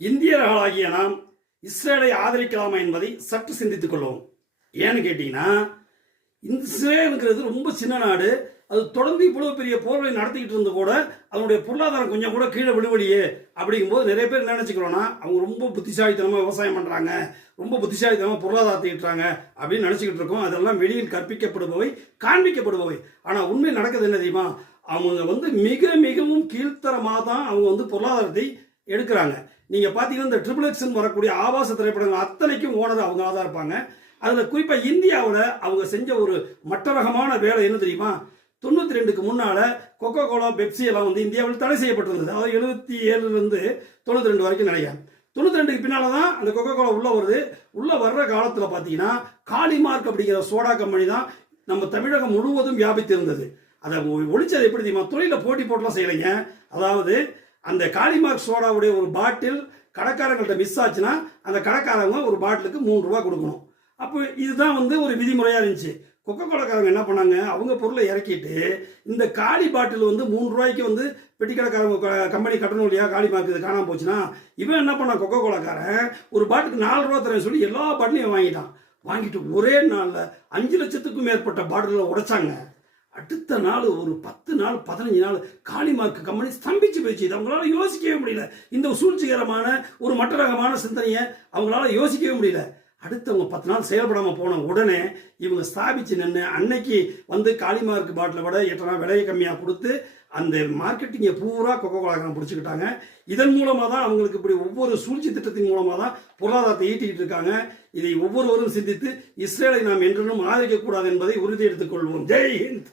இந்தியர்களாகிய நாம் இஸ்ரேலை ஆதரிக்கலாமா என்பதை சற்று சிந்தித்துக் கொள்வோம். ஏன்னு கேட்டீங்கன்னா, இஸ்ரேலுங்கிறது ரொம்ப சின்ன நாடு. அது தொடர்ந்து இவ்வளவு பெரிய போர்களை நடத்திக்கிட்டு இருந்து கூட அதனுடைய பொருளாதாரம் கொஞ்சம் கூட கீழே விழுவலையே அப்படிங்கும்போது நிறைய பேர் என்ன நினைச்சுக்கிறோம்னா, அவங்க ரொம்ப புத்திசாலித்தனமா விவசாயம் பண்றாங்க, ரொம்ப புத்திசாலித்தனமா பொருளாதாரத்தை ஈட்டுறாங்க அப்படின்னு நினைச்சுக்கிட்டு இருக்கோம். அதெல்லாம் வெளியில் கற்பிக்கப்படுபவை, காண்பிக்கப்படுபவை. ஆனா உண்மை நடக்குது என்ன தெரியுமா? அவங்க மிகவும் கீழ்த்தரமாக தான் அவங்க பொருளாதாரத்தை எடுக்கிறாங்க. நீங்க பாத்தீங்கன்னா இந்த ட்ரிபிள் வரக்கூடிய ஆபாச திரைப்படங்கள் அத்தனைக்கும் ஓனர் அவங்க தான் இருப்பாங்க. அதுல குறிப்பா இந்தியாவில் அவங்க செஞ்ச ஒரு மட்டரகமான வேலை என்ன தெரியுமா? 92க்கு முன்னால கொக்கோ கோலா, பெப்சி எல்லாம் இந்தியாவில் தடை செய்யப்பட்டிருந்தது. அதாவது 77லிருந்து 92 வரைக்கும் நினைக்கிறேன். 92க்கு பின்னால தான் அந்த கொக்கோ கோலா உள்ள வருது. உள்ள வர்ற காலத்துல பாத்தீங்கன்னா காளிமார்க் அப்படிங்கிற சோடா கம்பெனி தான் நம்ம தமிழகம் முழுவதும் வியாபித்து இருந்தது. அதை ஒழிச்சது எப்படி தெரியுமா? தொழில போட்டி போட்டுலாம் செய்யலைங்க. அதாவது அந்த காளிமார்க் சோடாவுடைய ஒரு பாட்டில் கடைக்காரங்கள்ட்ட மிஸ் ஆச்சுன்னா அந்த கடைக்காரங்க ஒரு பாட்டிலுக்கு 3 ரூபா கொடுக்கணும். அப்போ இதுதான் ஒரு விதிமுறையா இருந்துச்சு. கொக்கோ கோலாக்காரங்க என்ன பண்ணாங்க, அவங்க பொருளை இறக்கிட்டு இந்த காளி பாட்டில் 3 ரூபாய்க்கு பெட்டி கடைக்காரங்க கம்பெனி கட்டணும் இல்லையா? காளிமார்க் இது காணாம போச்சுன்னா இவன் என்ன பண்ணான், கொக்கோ கோலாக்காரன் ஒரு பாட்டுக்கு 4 ரூபா தரேன்னு சொல்லி எல்லா பாட்டிலையும் வாங்கிட்டான். வாங்கிட்டு ஒரே நாளில் 5 லட்சத்துக்கும் மேற்பட்ட பாட்டில உடைச்சாங்க. அடுத்த நாள் ஒரு 10 நாள் 15 நாள் காளிமார்க் கம்பெனி ஸ்தம்பிச்சு போயிடுச்சு. இது அவங்களால யோசிக்கவே முடியல. இந்த சூழ்ச்சிகரமான ஒரு மட்டரகமான சிந்தனையை அவங்களால யோசிக்கவே முடியல. அடுத்தவங்க 10 நாள் செயல்படாம போன உடனே இவங்க ஸ்தாபிச்சு நின்று அன்னைக்கு காளிமார்க் பாட்டிலை விட 8 விலையை கம்மியாக கொடுத்து அந்த மார்க்கெட்டிங்கை பூரா கொக்கோ கோலாக்காரங்க பிடிச்சிக்கிட்டாங்க. இதன் மூலமாக தான் அவங்களுக்கு இப்படி ஒவ்வொரு சூழ்ச்சி திட்டத்தின் மூலமாக தான் பொருளாதாரத்தை ஈட்டிக்கிட்டு இருக்காங்க. இதை ஒவ்வொருவரும் சிந்தித்து இஸ்ரேலை நாம் என்றும் ஆதரிக்கக்கூடாது என்பதை உறுதி எடுத்துக் கொள்வோம். ஜெய் ஹிந்த்.